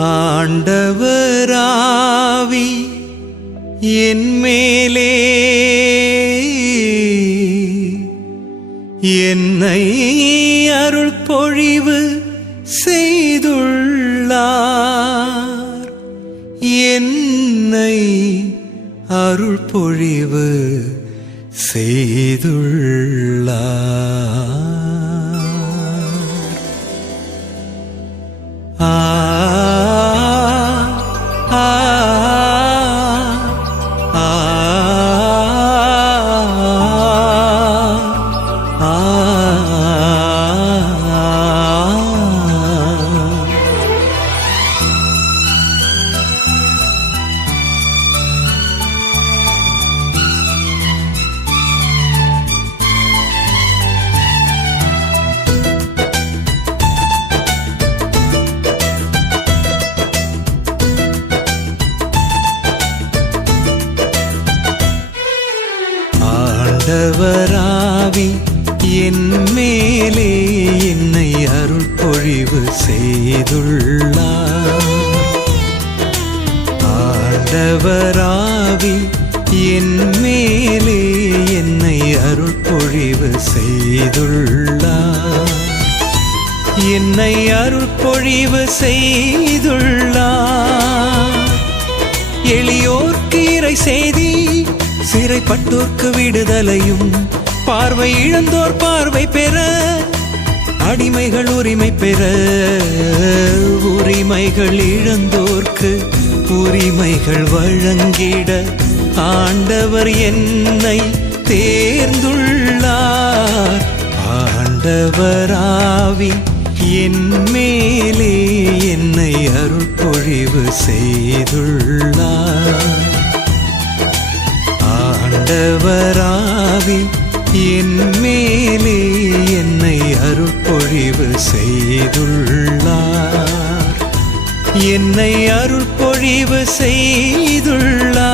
ஆண்டவராவி என் மேலே என்னை அருள் பொழிவு செய்துள்ளார். என்னை அருள் பொழிவு செய்துள்ளார். ஆண்டவராவி என் மேலே என்னை அருள் பொழிவு செய்துள்ளார். ஆண்டவராவி என் மேலே என்னை அருள் பொழிவு செய்துள்ளார். என்னை அருள் பொழிவு செய்துள்ளார். எளியோர்க்கு இறை செய்தி, சிறைப்பட்டோர்க்கு விடுதலையும், பார்வை இழந்தோர் பார்வை பெற, அடிமைகள் உரிமை பெற, உரிமைகள் இழந்தோர்க்கு உரிமைகள் வழங்கிட ஆண்டவர் என்னை தேர்ந்துள்ளார். ஆண்டவராவி என் மேலே என்னை அருள் பொழிவு செய்துள்ளார். ஆண்டவராவி என் மேலே என்னை அருள் பொழிவு செய்துள்ளார். என்னை அருள் பொழிவு செய்துள்ளார்.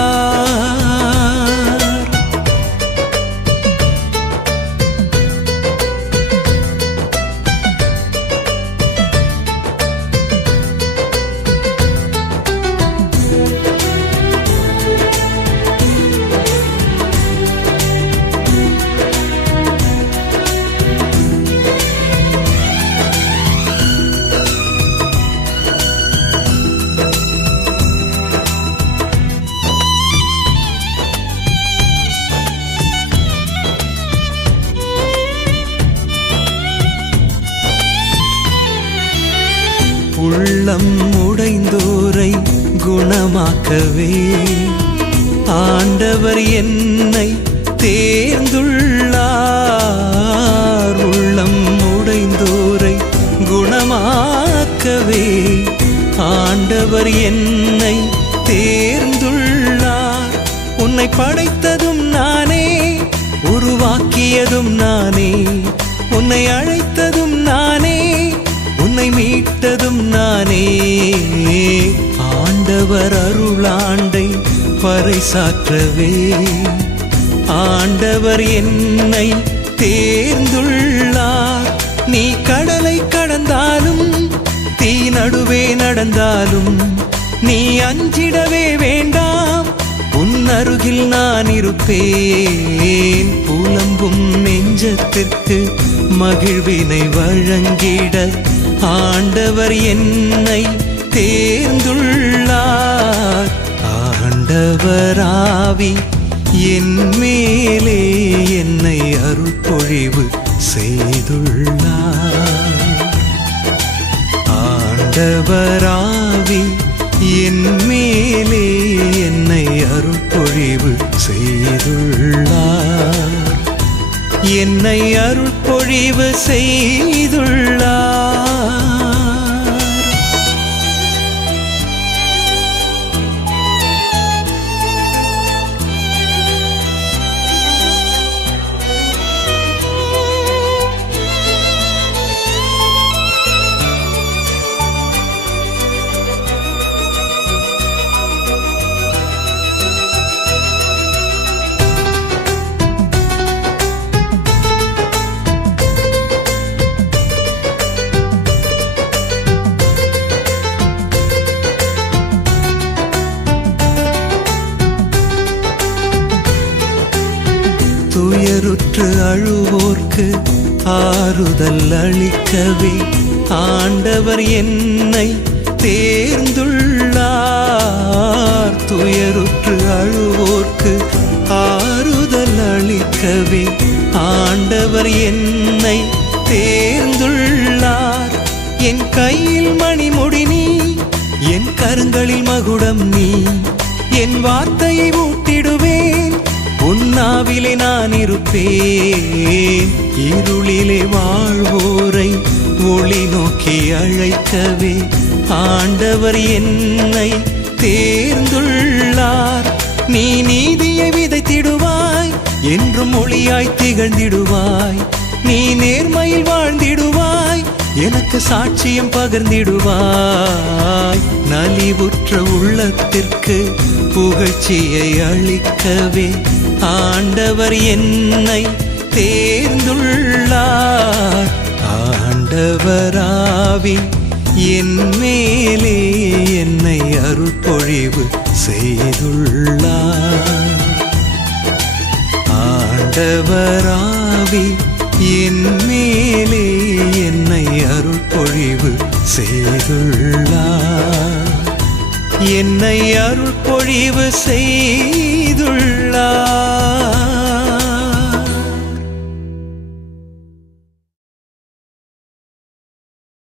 உள்ளம் உடைந்தோரை குணமாக்கவே ஆண்டவர் என்னை தேர்ந்துள்ளார். உள்ளம் உடைந்தோரை குணமாக்கவே ஆண்டவர் என்னை தேர்ந்துள்ளார். உன்னை படைத்ததும் நானே, உருவாக்கியதும் நானே, உன்னை அழைத்ததும் நானே, உன்னை மீட்டதும் நானே. ஆண்டவர் அருளாண்டை பறைசாற்றவே ஆண்டவர் என்னை தேர்ந்துள்ளார். நீ கடலை கடந்தாலும், தீ நடுவே நடந்தாலும், நீ அஞ்சிடவே வேண்டாம், உன் அருகில் நான் இருப்பேன். புலம்பும் நெஞ்சத்திற்கு மகிழ்வினை வழங்கிட ஆண்டவர் என்னை தேர்ந்துள்ளார். ஆண்டவராவி என் மேலே என்னை அருள் பொழிவு செய்துள்ளார். ஆண்டவராவி என் மேலே என்னை அருள் பொழிவு செய்துள்ளார். என்னை அருள் பொழிவு செய்துள்ளார். துயருற்று அழுவோர்க்கு ஆறுதல் அளிக்கவே ஆண்டவர் என்னை தேர்ந்துள்ளார். துயருற்று அழுவோர்க்கு ஆறுதல் அளிக்கவே ஆண்டவர் என்னை தேர்ந்துள்ளார். என் கையில் மணிமுடி நீ, என் கரங்களில் மகுடம் நீ. என் வார்த்தையை ஊட்டிடுவேன், உன்னாவிலே நான் இருப்பேன். இருளிலே வாழ்வோரை ஒளி நோக்கி அழைக்கவே ஆண்டவர் என்னை தேர்ந்துள்ளார். நீ நீதியை விதைத்திடுவாய், என்றும் ஒளியாய் திகழ்ந்திடுவாய். நீ நேர்மையில் வாழ்ந்திடுவாய், எனக்கு சாட்சியம் பகிர்ந்திடுவாய். நலிவுற்ற உள்ளத்திற்கு புகழ்ச்சியை அளிக்கவே ஆண்டவர் என்னை தேர்ந்துள்ளார். ஆண்டவராவி என் மேலே என்னை அருள்பொழிவு செய்துள்ளார். ஆண்டவராவி என் மேலே என்னை அருள்பொழிவு செய்துள்ளார். என்னை அருள்பொழிவு செய்துள்ளார்.